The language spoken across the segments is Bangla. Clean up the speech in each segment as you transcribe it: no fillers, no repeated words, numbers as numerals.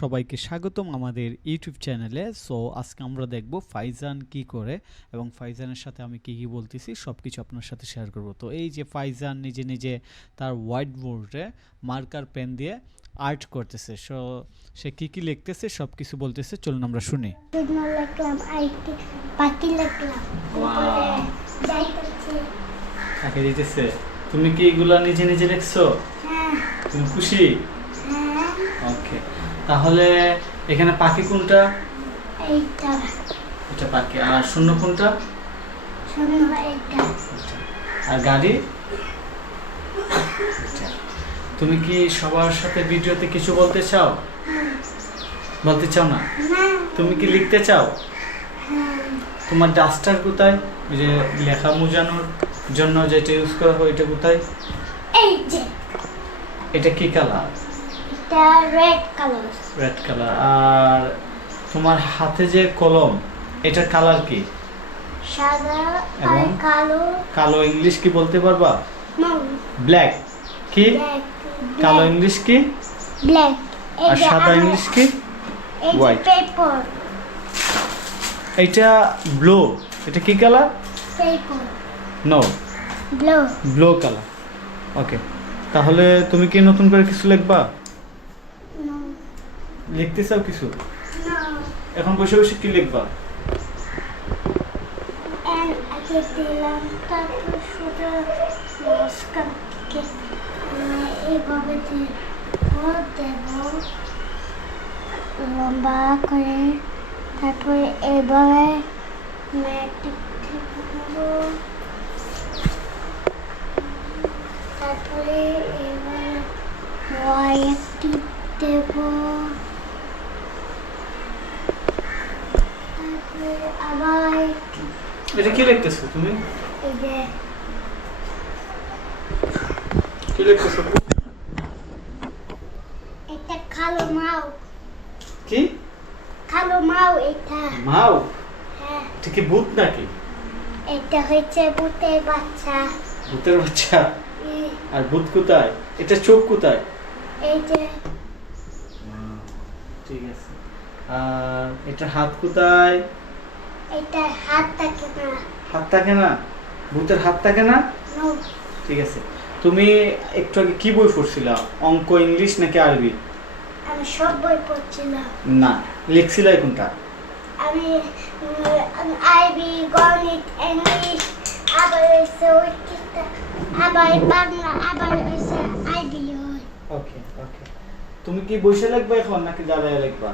সবাইকে স্বাগতম আমাদের ইউটিউব চ্যানেলে। সো আজকে আমরা দেখব ফাইজান কি করে এবং ফাইজানের সাথে আমি কি কি বলতেছি সবকিছু আপনার সাথে শেয়ার করব। তো এই যে ফাইজান নিজে নিজে তার হোয়াইট বোর্ডে মার্কার পেন দিয়ে আর্ট করতেছে। সো সে কি কি লিখতেছে সবকিছু বলতেছে, চলুন আমরা শুনি। লিখলাম আইটি পাখি লিখলাম যাইতেছে। কাকে দিতেছে? তুমি কি এগুলা নিজে নিজে লিখছো? হ্যাঁ তুমি খুশি? হ্যাঁ ওকে, তাহলে এখানে পাখি কোনটা? এইটা এটা পাখি। আর শূন্য কোনটা? শূন্য এইটা। আর গাড়ি? আচ্ছা, তুমি কি সবার সাথে ভিডিওতে কিছু বলতে চাও? বলতে চাও না? না তুমি কি লিখতে চাও? হ্যাঁ তোমার ডাস্টার কোথায়? ওই যে লেখা মুজানোর জন্য যেটা ইউজ করা হয় এটা কোথায়? এই যে এটা কি কালার? এটা রেড কালার। Red colour. আর তোমার হাতে যে কলম, এটার কালার কি? সাদা আর এবং কালো। কালো ইংলিশ কি বলতে পারবা? No black. কি? ব্ল্যাক কালো ইংলিশ কি? ব্ল্যাক। আর সাদা ইংলিশ কি? এই যে হোয়াইট। পেপার এটা ব্লু। এটা কি colour? Paper no, blue. Blue colour. Okay, তাহলে তুমি কি নতুন করে কিছু লিখবা? নো লিখতে চাও কিছু? নো এখন বসে বসে কি লিখবা? এন আগে দিলাম, তারপর শুধু মাঝখান থেকে এইভাবে দিয়ে দেব লম্বা করে, তারপরে এইভাবে ম্যাটিক দেব, তারপরে এবার ওয়াইটি দেব, তারপরে আবার এটা কি লিখতেছো তুমি? এই যে কি লিখতেছো? এটা কালো মাও। কি? কালো মাও এটা। মাও? হ্যাঁ এটা কি ভূত নাকি? এটা হচ্ছে ভূতের বাচ্চা। ভূতের বাচ্চা? এই- আর ভূত কোথায়? এটা চোখ কোথায়? এই যে ঠিক আছে। আর এটা হাত কোথায়? এটা হাত থাকে না। হাত থাকে না? ভূতের হাত থাকে না? নো ঠিক আছে। তুমি একটু আগে কি বই পড়ছিলা? অঙ্ক, ইংলিশ নাকি আরবি? আমি সব বই পড়ছিলাম। না, লিখছিলাই কোনটা? আমি আরবি, গণিত, ইংলিশ, আবার হচ্ছে ঐকিকটা, আবার বাংলা, আবার হচ্ছে আরবি হয়। ওকে ওকে। তুমি কি বসে লিখবা এখন নাকি দাঁড়ায় লিখবা?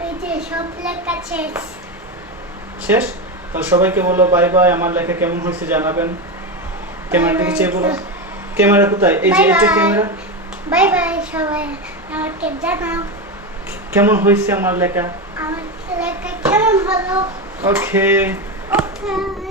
এই যে সব লেখা শেষ। শেষ? তাহলে সবাইকে বলো বাই বাই। আমার লেখা কেমন হয়েছে জানাবেন। ক্যামেরা থেকে চেয়ে বলো। ক্যামেরা কোথায়? এই যে Bye এটা bye. ক্যামেরা। বাই বাই সবাই, আমাকে জানাও কেমন হয়েছে আমার লেখা? আমার লেখা কেমন হলো। ওকে। ওকে।